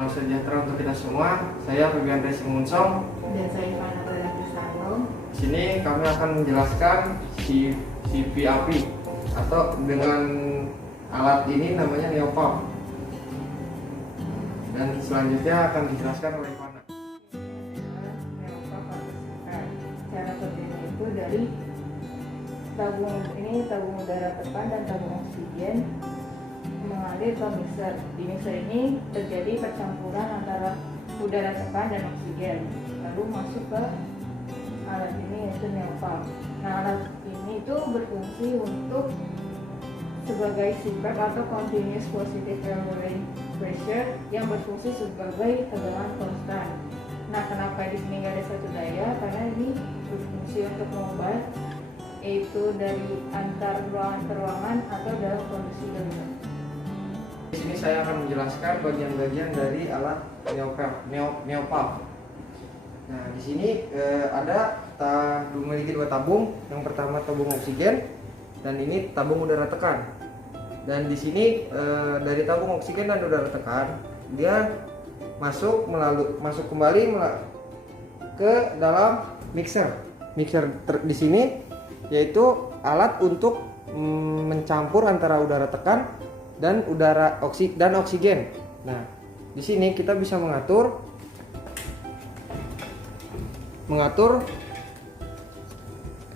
Salam sejahtera untuk kita semua. Saya Febian Resi Munsong. Dan saya Ivana Tadakisano. Di sini kami akan menjelaskan CPAP atau dengan alat ini namanya neopump. Dan selanjutnya akan dijelaskan oleh Ivana. Cara kerjanya itu dari tabung udara tekan dan tabung oksigen mengalir ke mixer. Di mixer ini terjadi percampuran antara udara tekan dan oksigen, lalu masuk ke alat ini yaitu neopump. Nah, alat ini itu berfungsi untuk sebagai CPAP atau continuous positive airway pressure yang berfungsi sebagai tegangan konstan. Nah, kenapa di sini nggak ada satu daya? Karena ini berfungsi untuk mengubah yaitu dari antar ruangan ke ruangan atau dalam kondisi darurat. Di sini saya akan menjelaskan bagian-bagian dari alat neopump. Nah, di sini memiliki dua tabung. Yang pertama tabung oksigen dan ini tabung udara tekan. Dan di sini dari tabung oksigen dan udara tekan dia masuk kembali ke dalam mixer. Di sini yaitu alat untuk mencampur antara udara tekan dan oksigen. Nah, di sini kita bisa mengatur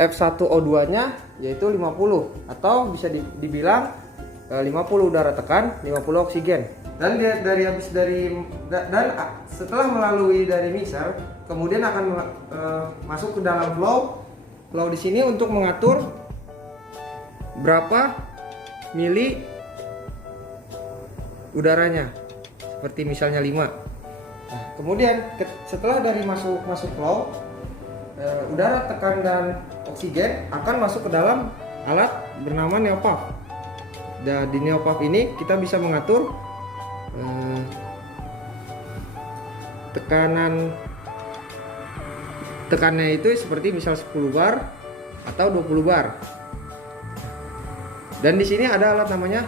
F1O2-nya yaitu 50 atau bisa dibilang 50 udara tekan, 50 oksigen. Dan setelah melalui dari mixer, kemudian akan masuk ke dalam flow di sini untuk mengatur berapa mili udaranya, seperti misalnya 5. Nah, kemudian setelah dari masuk flow, udara tekan dan oksigen akan masuk ke dalam alat bernama neopump. Dan di neopump ini kita bisa mengatur tekannya itu seperti misal 10 bar atau 20 bar. Dan di sini ada alat namanya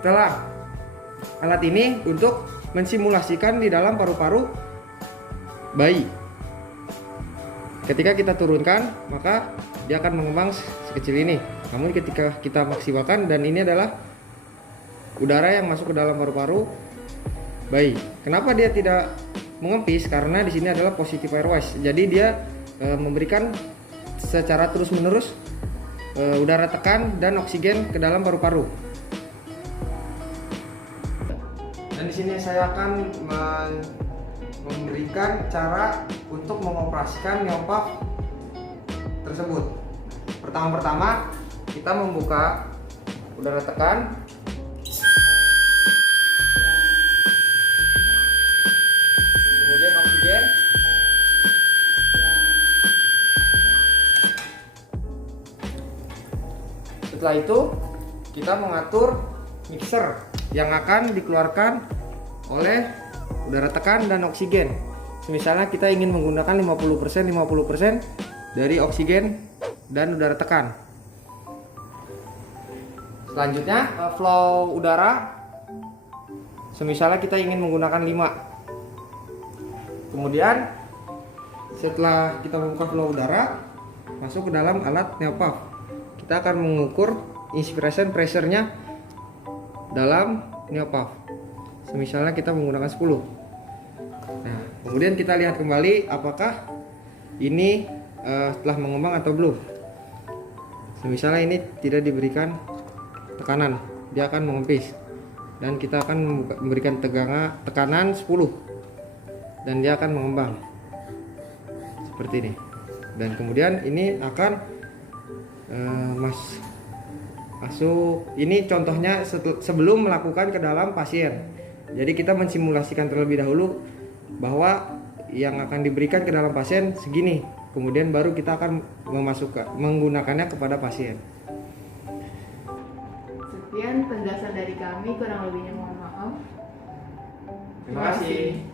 telang. Alat ini untuk mensimulasikan di dalam paru-paru bayi. Ketika kita turunkan, maka dia akan mengembang sekecil ini. Namun ketika kita maksimalkan, dan ini adalah udara yang masuk ke dalam paru-paru bayi. Kenapa dia tidak mengempis? Karena di sini adalah positive airways. Jadi dia memberikan secara terus-menerus udara tekan dan oksigen ke dalam paru-paru. Dan di sini saya akan memberikan cara untuk mengoperasikan neopump tersebut. Pertama kita membuka udara tekan. Kemudian oksigen. Setelah itu kita mengatur mixer yang akan dikeluarkan oleh udara tekan dan oksigen. Misalnya kita ingin menggunakan 50% dari oksigen dan udara tekan. Selanjutnya flow udara. Misalnya kita ingin menggunakan 5. Kemudian setelah kita membuka flow udara masuk ke dalam alat neopump, kita akan mengukur inspiration pressure-nya dalam neopump. Misalnya kita menggunakan 10. Nah, kemudian kita lihat kembali apakah ini telah mengembang atau belum. Misalnya ini tidak diberikan tekanan, dia akan mengempis. Dan kita akan memberikan tekanan 10 dan dia akan mengembang seperti ini. Dan kemudian ini akan masuk. Ini contohnya sebelum melakukan ke dalam pasien. Jadi kita mensimulasikan terlebih dahulu bahwa yang akan diberikan ke dalam pasien segini, kemudian baru kita akan menggunakannya kepada pasien. Sekian penjelasan dari kami, kurang lebihnya mohon maaf. Terima kasih.